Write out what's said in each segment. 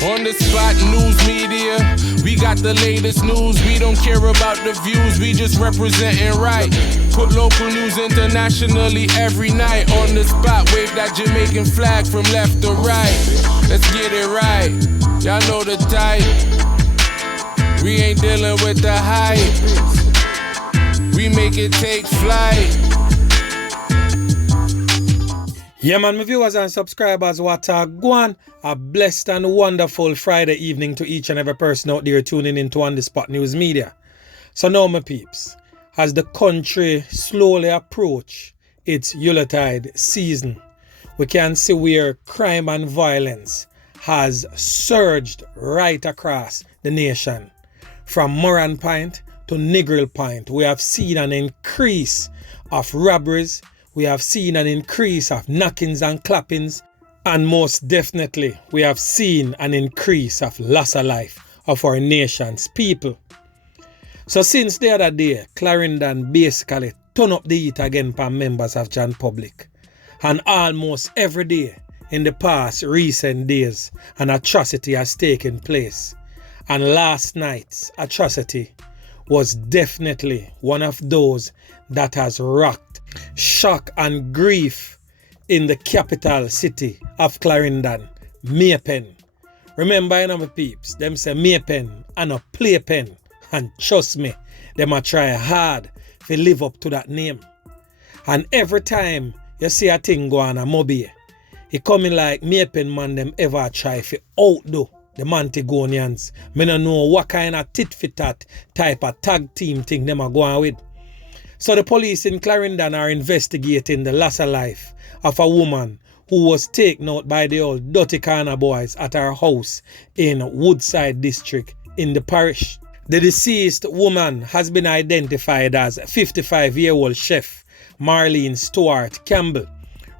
On the spot news media, we got the latest news. We don't care about the views, we just representing right. Put local news internationally every night. On the spot, wave that Jamaican flag from left to right. Let's get it right, y'all know the type. We ain't dealing with the hype. We make it take flight. Yeah, man, my viewers and subscribers, what a gwan. A blessed and wonderful Friday evening to each and every person out there tuning into On The Spot News Media. So now, my peeps, as the country slowly approach its Yuletide season, we can see where crime and violence has surged right across the nation. From Moran Point to Negril Point, we have seen an increase of robberies. We have seen an increase of knockings and clappings, and most definitely we have seen an increase of loss of life of our nation's people. So since the other day, Clarendon basically turned up the heat again for members of John Public, and almost every day in the past recent days an atrocity has taken place, and last night's atrocity was definitely one of those that has rocked shock and grief in the capital city of Clarendon, Maypen. Remember, you know, my peeps, them say Maypen and a playpen, and trust me, them a try hard to live up to that name. And every time you see a thing go on a Mobi, it coming like Maypen man them ever try to outdo the Montegonians. Me no know what kind of tit-for-tat type of tag team thing them are going with. So the police in Clarendon are investigating the loss of life of a woman who was taken out by the old dirty corner boys at her house in Woodside district in the parish. The deceased woman has been identified as 55-year-old chef Marlene Stuart Campbell.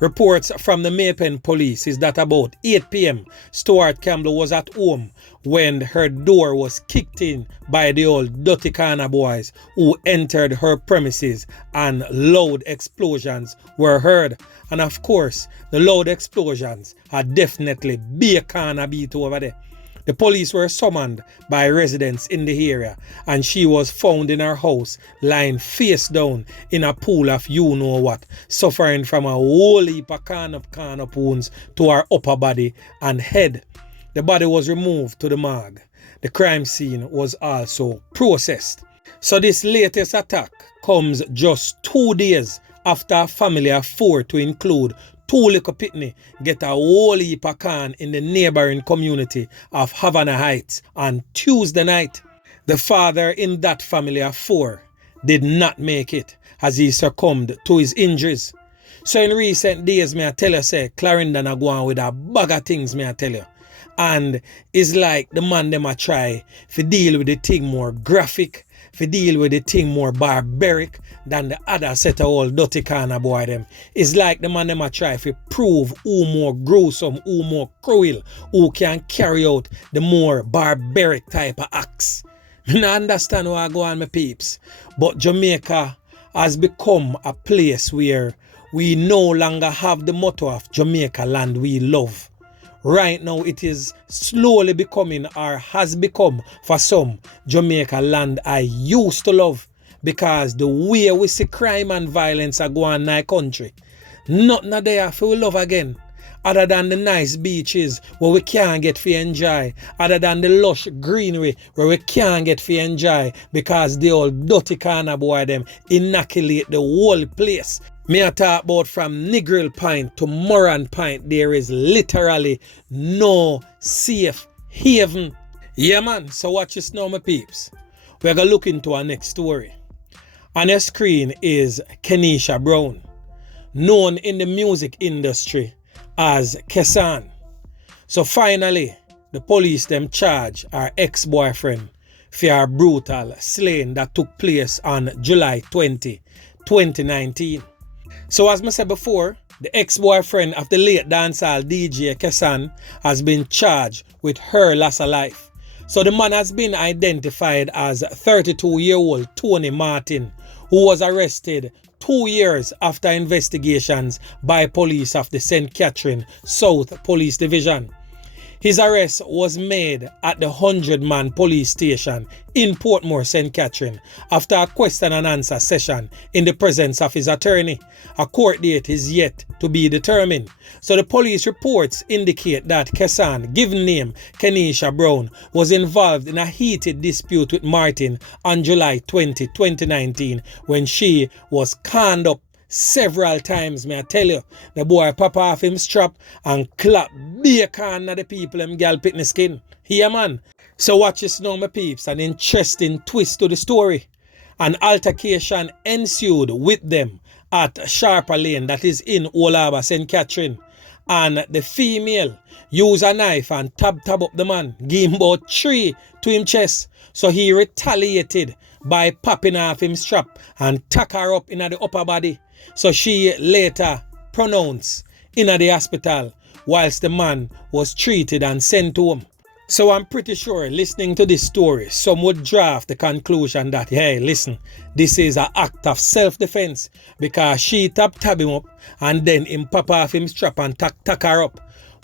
Reports from the Maypen police is that about 8 p.m. Stuart Campbell was at home when her door was kicked in by the old dirty corner boys who entered her premises, and loud explosions were heard. And of course, the loud explosions had definitely be a corner beat over there. The police were summoned by residents in the area, and she was found in her house lying face down in a pool of you-know-what, suffering from a whole heap of corn up wounds to her upper body and head. The body was removed to the morgue. The crime scene was also processed. So this latest attack comes just 2 days after a family of 4, to include 2 little pitney, get a whole heap of corn in the neighboring community of Havana Heights on Tuesday night. The father in that family of 4 did not make it as he succumbed to his injuries. So in recent days, may I tell you, say, Clarendon are going with a bag of things, may I tell you. And it's like the man them a try to deal with the thing more graphic, to deal with the thing more barbaric than the other set of old dirty corner boy them. It's like the man them a try to prove who more gruesome, who more cruel, who can carry out the more barbaric type of acts. I don't understand why I go on, my peeps. But Jamaica has become a place where we no longer have the motto of Jamaica land we love. Right now it is slowly becoming, or has become for some, Jamaica land I used to love, because the way we see crime and violence are going in our country, nothing there for we love again. Other than the nice beaches where we can't get to enjoy, other than the lush greenery where we can't get to enjoy because the old dirty corner boy them inoculate the whole place. Me I talk about from Negril Point to Moran Point, there is literally no safe haven. Yeah man, so watch this now my peeps. We're going to look into our next story. On your screen is Kenisha Brown, known in the music industry as Keshan. So finally, the police them charge her ex-boyfriend for her brutal slaying that took place on July 20, 2019. So as I said before, the ex-boyfriend of the late dancehall DJ Keshan has been charged with her loss of life. So the man has been identified as 32-year-old Tony Martin, who was arrested 2 years after investigations by police of the St. Catherine South Police Division. His arrest was made at the 100-man police station in Portmore, St. Catherine after a question and answer session in the presence of his attorney. A court date is yet to be determined. So the police reports indicate that Keshan, given name Kenisha Brown, was involved in a heated dispute with Martin on July 20, 2019 when she was conned up several times. Me I tell you, the boy pop off him strap and clap bacon at the people them gal pit in the skin. Yeah man. So watch this now my peeps, an interesting twist to the story. An altercation ensued with them at Sharper Lane, that is in Old Harbour, St. Catherine. And the female used a knife and tab up the man, give him about 3 to him chest. So he retaliated by popping off him strap and tack her up in the upper body. So she later pronounced in the hospital whilst the man was treated and sent to him. So I'm pretty sure listening to this story, some would draft the conclusion that, hey, listen, this is an act of self-defense because she tab him up and then him pop off him strap and tack her up.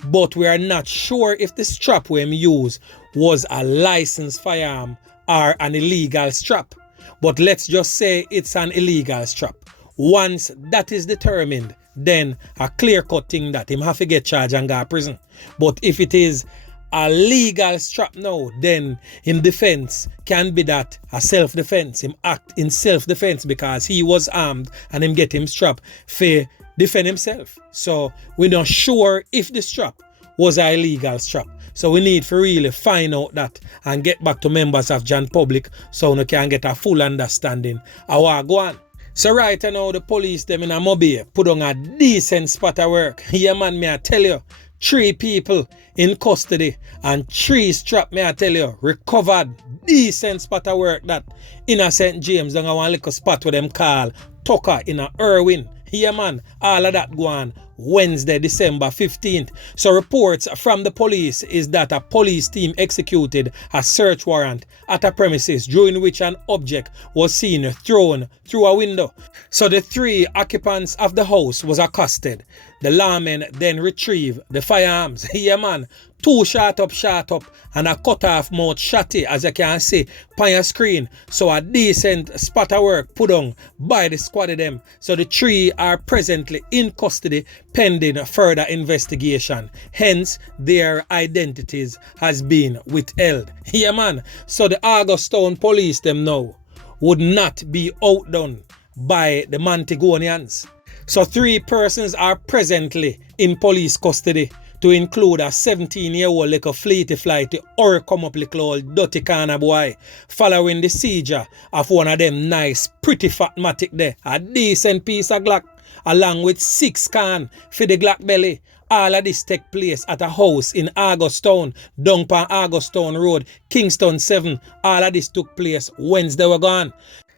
But we are not sure if the strap we him use was a licensed firearm or an illegal strap. But let's just say it's an illegal strap. Once that is determined, then a clear-cut thing that him have to get charged and go to prison. But if it is a legal strap now, then him defense can be that a self-defense. Him act in self-defense because he was armed and him get him strap for defend himself. So we're not sure if the strap was an illegal strap. So we need to really find out that and get back to members of Jan Public so we can get a full understanding of what go on. So right now the police them in a mobile put on a decent spot of work. Yeah man, me I tell you, 3 people in custody and 3 strap, me I tell you, recovered decent spot of work that in a St. James down a one little spot where them call Tucker in a Irwin. Yeah man, all of that go on Wednesday, December 15th. So reports from the police is that a police team executed a search warrant at a premises during which an object was seen thrown through a window. So the 3 occupants of the house was accosted. The lawmen then retrieved the firearms. Yeah man, 2 shot up and a cut off mouth shotty as you can see on your screen. So a decent spot of work put on by the squad of them. So the 3 are presently in custody pending further investigation. Hence their identities has been withheld. Yeah man, so the Augustown police them now would not be outdone by the Montegonians. So 3 persons are presently in police custody, to include a 17-year-old little fleety flighty or come up little old dirty corner boy, following the seizure of one of them nice pretty fat matic there, a decent piece of Glock, along with 6 can for the Glock belly. All of this take place at a house in Augustown, down on Augustown Road, Kingston 7. All of this took place Wednesday we gone.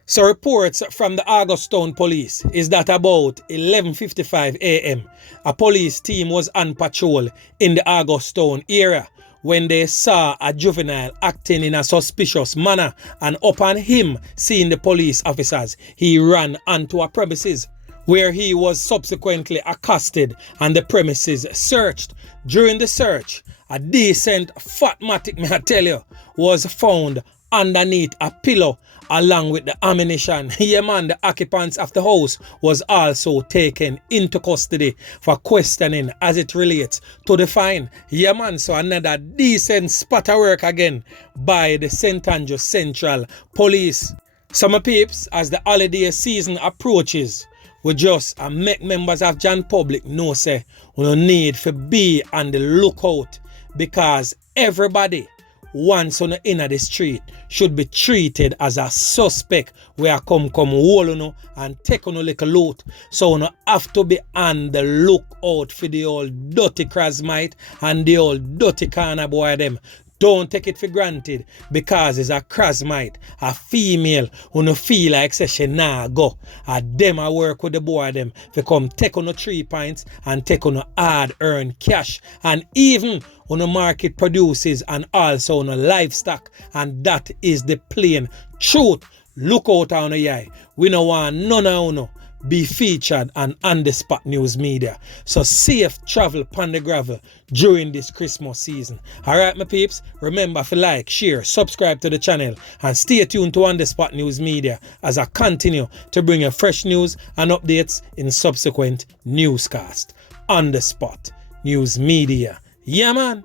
So reports from the Augustown police is that about 11:55 a.m. a police team was on patrol in the Augustown area when they saw a juvenile acting in a suspicious manner, and upon him seeing the police officers, he ran onto a premises where he was subsequently accosted and the premises searched. During the search, a decent fat matic, may I tell you, was found underneath a pillow along with the ammunition. Yeah man, the occupants of the house was also taken into custody for questioning as it relates to the fine. Yeah man, so another decent spot of work again by the St. Andrew Central Police. So my peeps, as the holiday season approaches, we just make members of Jan Public know say we don't need to be on the lookout, because everybody once on the inner the street should be treated as a suspect where come hold on and take on a little loot. So you have to be on the lookout for the old dirty crasmite and the old dirty corner boy them. Don't take it for granted because it's a crasmite, a female who no feel like say she nah go. And them a work with the boy them to come take on the 3 pints and take on the hard earned cash. And even on the market produces and also on the livestock. And that is the plain truth. Look out on the eye. We no want none of you be featured on the spot news media. So safe travel upon the gravel during this Christmas season. Alright my peeps, remember to like, share, subscribe to the channel and stay tuned to On The Spot News Media as I continue to bring you fresh news and updates in subsequent newscasts. On The Spot News Media. Yeah man.